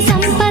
సంప